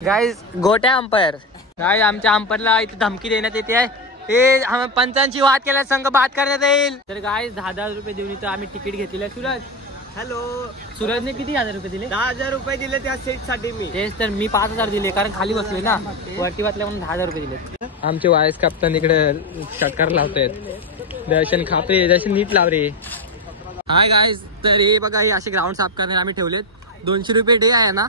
Guys गोट्या umpire guys आमच्या अंपायरला इथे धमकी देण्यात येते आहे. ते पंचांची वाद केल्या संघ बाद करण्यात येईल. तर गाइस 10,000 रुपये देऊन इथं आम्ही तिकीट घेतलेलं आहे. सूरज हॅलो, सूरजने किती 1000 रुपये दिले? 10,000 रुपये दिले त्या सीट साठी. मी तेच तर मी 5,000 दिले कारण खाली बसलोय ना, वरती बसल्या म्हणून 10,000 रुपये दिले. आमचे वाईस कॅप्टन इकडे षटकार लावतायत. दर्शन खापरे, दर्शन नीट लाव रे. हाय गाइस, तर हे बघा हे असे ग्राउंड साफ करण्याला आम्ही ठेवलेत. 200 रुपये डे आहे ना.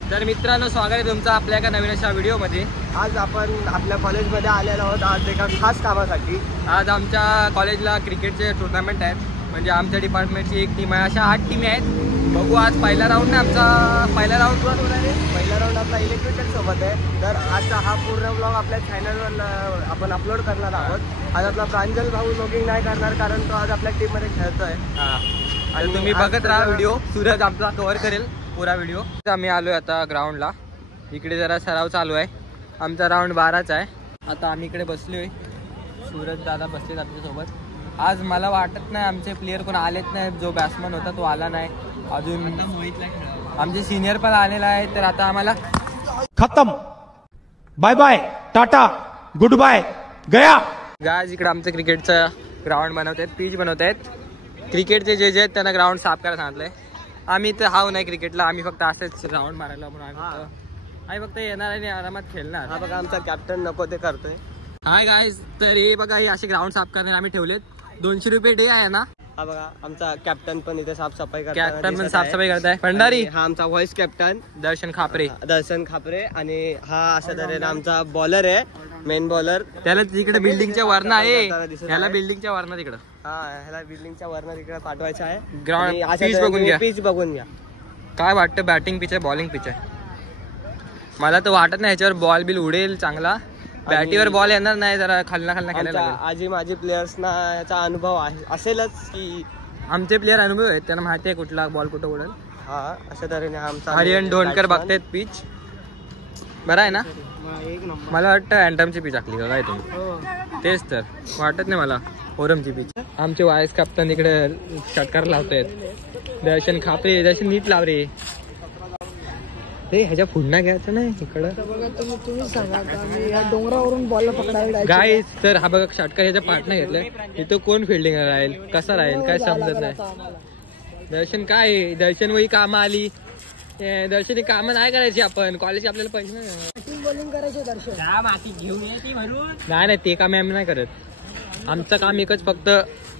तर मित्रांनो, स्वागत आहे तुमचं आपल्या एका नवीन अशा व्हिडिओमध्ये. आज आपण आपल्या कॉलेजमध्ये आलेलो आहोत आज एका खास कामासाठी. आज आमच्या कॉलेजला क्रिकेटचे टुर्नामेंट आहेत. म्हणजे आमच्या डिपार्टमेंटची एक टीम आहे, अशा 8 टीम आहेत. बघू आज पहिला राऊंड आहे आमचा. पहिला राऊंड आपला इलेक्ट्रिकल सोबत आहे. तर आजचा हा पूर्ण ब्लॉग आपल्या चॅनलवर आपण अपलोड करणार आहोत. आज आपला प्रांजल भाऊ ब्लॉगिंग नाही करणार कारण तो आज आपल्या टीममध्ये खेळतोय. आणि तुम्ही बघत राहा व्हिडिओ. सूरज आमचा कव्हर करेल पुरा व्हिडिओ. आम्ही आलोय आता ग्राउंडला. इकडे जरा सराव चालू आहे. आमचा राऊंड 12चा आहे. आता आम्ही इकडे बसलोय. सूरज दादा बसलेत आमच्यासोबत. आज मला वाटत नाही आमचे प्लेयर कोण आलेत नाही. जो बॅट्समन होता तो आला नाही अजून. आमचे सिनियर पण आलेला आहे. तर आता आम्हाला खत्म, बाय बाय, टाटा, गुड बाय, गया. गाज इकडे आमचं क्रिकेटचं ग्राउंड बनवत आहेत, पिच बनवत आहेत. क्रिकेटचे जे आहेत त्यांना ग्राउंड साफ करायला सांगितलंय. आम्ही तर हाव नाही क्रिकेटला, आम्ही फक्त असेच राऊंड मारायला म्हणून आम्ही फक्त येणार आणि आरामात खेळणार. हा बघा आमचा कॅप्टन नको ते करतोय. हाय गाइस, तर हे बघा हे असे ग्राउंड साफ करण्याला आम्ही ठेवलेत. 200 रुपये डे आहे ना. हा बघा आमचा कॅप्टन पण इथे साफसफाई करतो. कॅप्टन पण साफसफाई करताय. भंडारी हा आमचा व्हाईस कॅप्टन दर्शन खापरे. आणि हा अशा तऱ्हेने आमचा बॉलर आहे, मेन बॉलर. त्याला तिकडे बिल्डिंगच्या वरनं आहे. ह्याला बिल्डिंगच्या वरनं तिकडं. हा ह्याला बिल्डिंगच्या वरनं तिकडे पाठवायचं आहे. ग्राउंड पिच बघून घ्या. पिच बघून घ्या. काय वाटतं, बॅटिंग पिच आहे बॉलिंग पिच आहे? मला तर वाटत नाही ह्याच्यावर बॉल बिल उडेल चांगला. बॅटीवर बॉल येणार नाही, जरा खालना खेळायला. आजी माझी प्लेयर्सना याचा अनुभव आहे असेलच की आमचे प्लेयर अनुभव आहेत, त्यांना माहिती आहे कुठला बॉल कुठं उडेल. हा अशा तऱ्हेने आमचा हरियन ढोणकर बघतायत पिच. बरं आहे ना. मला वाटतं अँटमची पिच आखली का काय तुम्ही? तेच तर वाटत नाही मला ओरमची पिच. आमचे वाईस कॅप्टन इकडे षटकार लावतायत. दर्शन खापरे, दर्शन नीट लाव रे. ह्याच्या पुन्हा घ्यायचं नाही इकडं. तुम्ही सांगा डोंगरावरून बॉल पकडायला गाईस. तर हा बघा षटकार ह्याच्या पार्टनं घेतलंय. इथं कोण फिल्डिंग राहील, कसा राहील काय समजत नाही. दर्शन काय, दर्शन वही कामं आली. दर्शन ही कामं नाही करायची. आपण कॉलेज आपल्याला पैसे नाही बॉलिंग करायचे. दर्शन माती घेऊन येते म्हणून नाही ते काम आम्ही नाही करत. आमचं काम एकच फक्त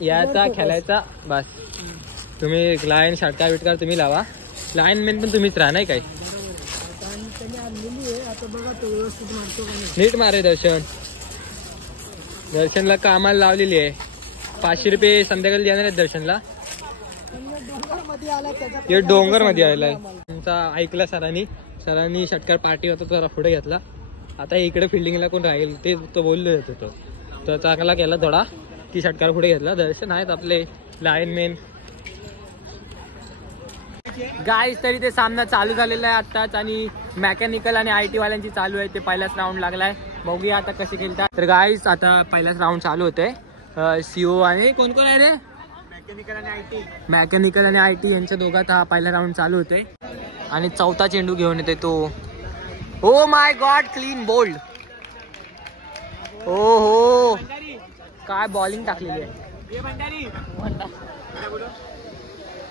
यायचा खेळायचा बस. तुम्ही लाईन षटकार विटकार तुम्ही लावा. लाईन मेन पण तुम्हीच राहा नाही काय. नीट मारे दर्शन. दर्शनला कामाला लावलेली आहे. 500 रुपये संध्याकाळी देणार आहेत दर्शनला. हे डोंगर मध्ये आलाय. तुमचा ऐकला सरांनी षटकार पार्टी होता जरा पुढे घेतला. आता इकडे फिल्डिंगला कोण राहील ते तो बोललो होतो. तर चांगला केला थोडा की षटकार पुढे घेतला. दर्शन आहेत आपले लाईन मेन. गाईस तरी ते सामना चालू झालेला आहे आत्ताच. आणि मेकॅनिकल आणि IT वाल्यांची चालू आहे. ते पहिलाच राऊंड लागलाय. बघूया आता कसे खेळतात. तर गाईस आता पहिलाच राऊंड चालू होतोय. CO आणि कोण कोण आहे रे? मेकॅनिकल आणि IT यांच्या दोघात हा पहिला राऊंड चालू होतोय. आणि चौथा चेंडू घेऊन येते तो. Oh my God, clean bowled. हो काय बॉलिंग टाकलेली आहे.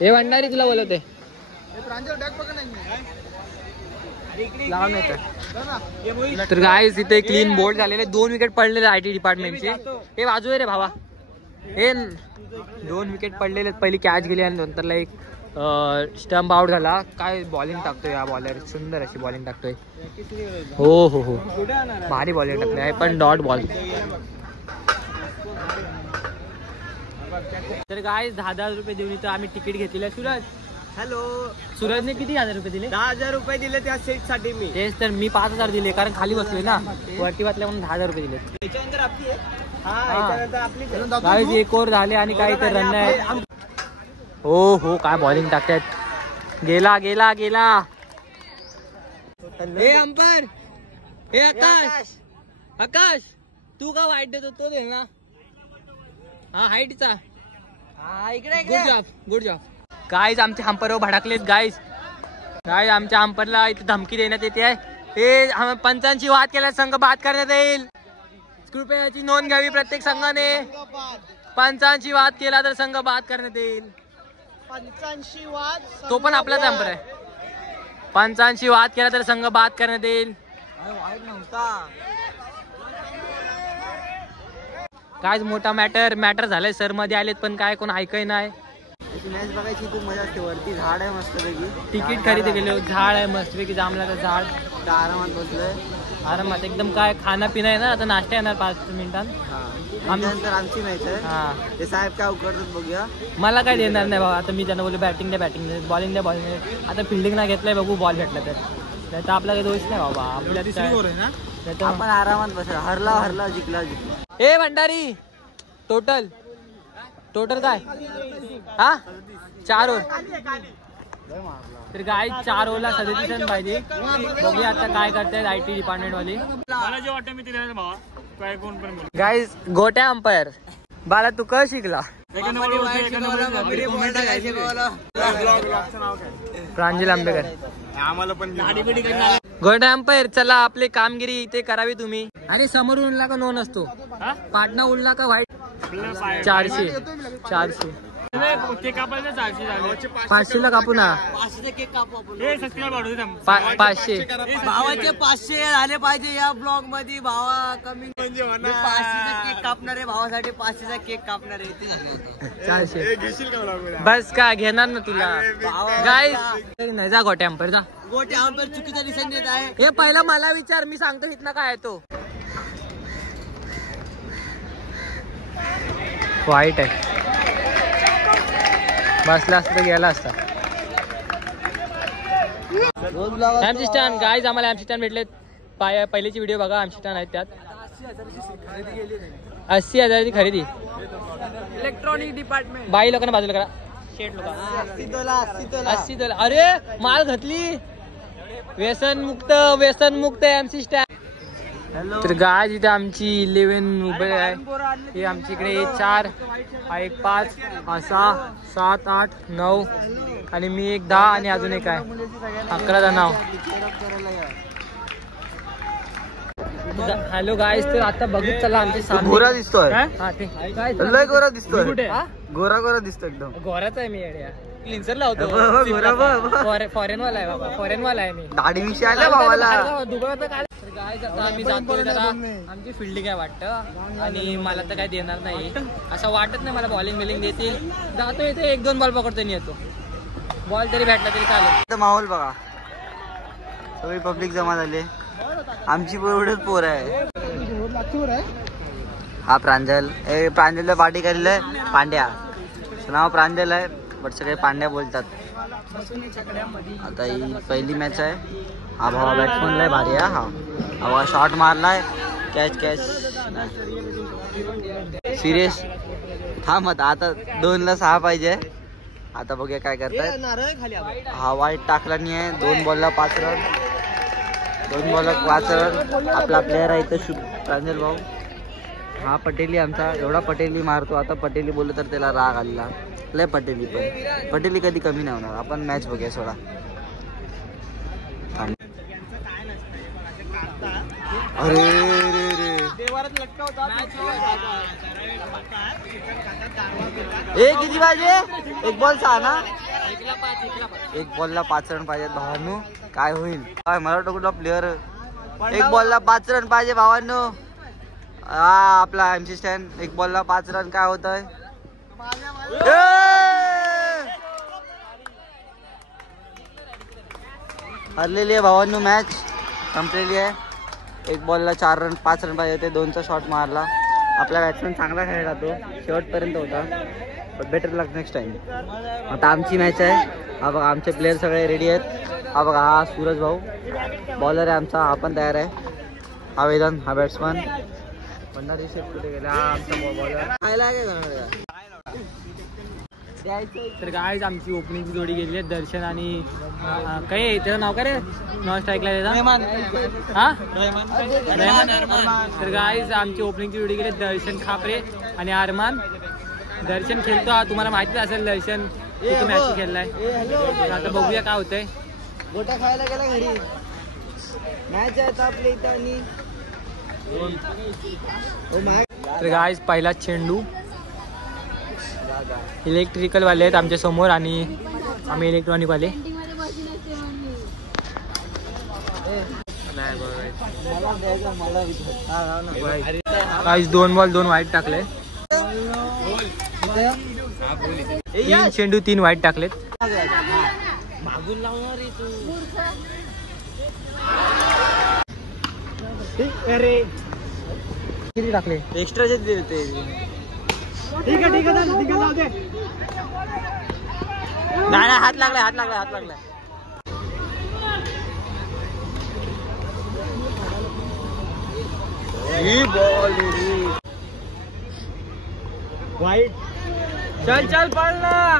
हे भंडारी तुला बोलवते. तर गाईस इथे क्लीन बोल्ड झालेले. 2 विकेट पडलेले IT डिपार्टमेंटचे. हे बाजू आहे रे भावा. हे 2 विकेट पडलेले. पहिली कॅच गेली आणि नंतरला एक स्टंप आउट झाला. काय बॉलिंग टाकतोय हा बॉलर. सुंदर अशी बॉलिंग टाकतोय. हो भारी बॉलिंग टाकली आहे पण डॉट बॉल. तर गाईस 10,000 रुपये देऊन इथं आम्ही तिकीट घेतलेलं आहे. सूरज हॅलो, सूरजने किती 1000 रुपये दिले? 10,000 रुपये दिले त्या सीट साठी. मी तेच तर मी 5,000 दिले कारण खाली बसलोय ना, वरती बसल्या म्हणून 10,000 रुपये दिले. गाईस 1 ओव्हर झाले आणि काही तर रन आहे. हो काय बॉलिंग टाकतात. गेला. हे अंपायर, हे आकाश तू का वाईट देतो तो दे ना. हा हाईटचा. Good job. गाईज आमचे हंपर भडकलेत गाईज. काय आमच्या अंपरला इथे धमकी देण्यात येते आहे. हे पंचांची वाद केल्यास संघ बाद करण्यात येईल. कृपयाची नोंद घ्यावी प्रत्येक संघाने. पंचांची वाद केला तर संघ बाद करण्यात येईल. पंचांशी वाद तो पण आपलाच अंपर आहे. पंचांची वाद केला तर संघ बाद करण्यात येईल. काय मोठा मॅटर झालाय. सर मध्ये आलेत पण काय कोण ऐकाय नाही. मॅच बघायची खूप मजा असते. वरती झाड आहे मस्त पैकी. तिकीट खरेदी केले. झाड आहे मस्त पैकी जांभळाचं झाड. आरामात बसलोय. आरामात एकदम. काय खाना पिना आहे ना. आता नाश्ता येणार 5 मिनिटांत. नंतर आमची मॅच आहे. हा ते साहेब काय उकडतात बघूया. मला काय देणार नाही बाबा. आता मी त्यांना बोललो बॅटिंग द्या बॉलिंग द्या. आता फिल्डिंग नाही घेतलंय बघू बॉल भेटला तर आपला काही दोष नाही बाबा. आपल्या आपण आरामात बसलो. हरला जिंकला. ए भंडारी टोटल काय हा 4 ओव्हर. तर काय 4 ओव्हरला 37 रन पाहिजे. बघूया आता काय करतायत IT डिपार्टमेंट वाली. मला जे वाटतं मी ते भावा काय कोण पण गाईज गोट्या अंपायर. बाला तू क शिकला. प्रांजल आंबेकर. आम्हाला पण गोट्या अंपायर. चला आपली कामगिरी इथे करावी तुम्ही. आणि समोरून उडला का नोन असतो. पाटणा उडला का व्हाईट. 400 500 ला कापू ना. 500 भावाचे 500 झाले पाहिजे या ब्लॉग मध्ये. भावा कमी 500चा केक कापणार आहे. भावासाठी 500चा केक कापणार आहे. 400 बस का घेणार ना तुला. गाय नाही जा गोट्या अंपायर जा. गोटे अंपायर चुकीचा दिसून देत आहे. हे पहिलं मला विचार. मी सांगतो इथनं काय आहे तो. वाईट आहे. बसला असता तर गेला असता. MC Stan guys. आम्हाला एमसी स्टॅन भेटलेत. पहिलेची व्हिडिओ बघा. एमसी स्टॅन आहेत त्यात. 80,000ची खरेदी. Electronic department. बाई लोकांना बाजूला करा. शेट लोक 80 अरे माल घातली. व्यसन मुक्त एमसी स्टॅन. तर गाय इथे आमची 11 उभे आहे. हे आमच्या इकडे 4 हा 1 5 हा 6 7 8 9 आणि मी 1 10 आणि अजून एक आहे 11चं नाव. हॅलो गाईस. तर आता बघित चला आमचे सामने. गोरा दिसतोय. काय गोरा दिसतोय. कुठे गोरा दिसतोय एकदम. गोराच आहे मी. क्लिन्सर लावतो. फॉरेन वाला आहे बाबा. फॉरेन वाला आहे मी. दाढी विषय आला भावाला. दुबईवर काय. आता आम्ही जातोय जरा. आमची फिल्डिंग आहे वाटतं. आणि मला तर काय देणार नाही असं वाटत नाही. मला बॉलिंग बिलिंग देतील. जातो इथे 1-2 बॉल पकडतो नाही येतो. बॉल तरी भेटला तरी चालेल. माहोल बघा. सगळी पब्लिक जमा झाली. आमची एवढेच पोर आहे. हा प्रांजलला पार्टी केलेलं आहे. पांड्या नाव प्रांजल आहे बट सगळे पांड्या बोलतात. आता ही पहिली मॅच आहे. हा भावा बॅट्समनला भारी आहे. हा भावा शॉट मारलाय. Catch serious. थांब आता 2ला 6 पाहिजे. आता बघूया काय करताय. हा वाईट टाकला नाही आहे. 2 बॉलला 5 रन. 2 बॉलला 5 रन. आपला प्लेअर आहे इथं प्रांजल भाऊ. हा पटेली आमचा. एवढा पटेली मारतो. आता पटेली बोललो तर त्याला राग आलेला. लय पटेली कधी कमी नाही होणार. आपण मॅच बघूया सोडा. अरे किती पाहिजे. 1 बॉल 6 ना. 1 बॉलला 5 रन पाहिजेत भावांनो. काय होईल काय. मला वाटतं कुठला प्लेअर. 1 बॉलला 5 रन पाहिजे भावांनो. हा आपला एमसी स्टॅन. 1 बॉलला 5 रन. काय होत आहे. हरलेली आहे भावांनो. मॅच संपलेली आहे. 1 बॉलला 4 रन 5 रन पाहिजे होते. 2चा शॉट मारला. आपला बॅट्समॅन चांगला खेळला. तो शेवटपर्यंत होता. But better luck next time. आता आमची मॅच आहे. हा बघा आमचे प्लेयर सगळे रेडी आहेत. हा बघा हा सूरज भाऊ बॉलर आहे आमचा. हा पण तयार आहे. हा वेदन हा बॅट्समन. भंडारी शेट कुठे गेला. हा आमचा बॉलर. तर गाईज आमची ओपनिंगची जोडी गेलेली आहे. दर्शन आणि काय आहे त्याचं नाव काय रे. नॉन स्ट्राईकला त्याचा हा रेहमान. तर गाईज आमची ओपनिंगची जोडी गेली. दर्शन खापरे आणि अरमान. दर्शन खेळतो. तुम्हाला माहितीच असेल दर्शन किती मॅच खेळलाय. आता बघूया काय होतंय. गोट्या खायला गेला घरी. मॅच आहे आता आपल्या इथं आणि तर गाईज पहिला चेंडू. इलेक्ट्रिकल वाले आहेत आमच्या समोर आणि आम्ही इलेक्ट्रॉनिक वाले. गाईज 2 बॉल 2 वाईट टाकले. 3 चेंडू 3 वाईट टाकलेत. मागून लावणार रे तू. किती टाकले? एक्स्ट्राचे देते. ठीक आहे जाऊ दे. नाही हात लागलाय. ही बॉल वाईट. चल पळ ना.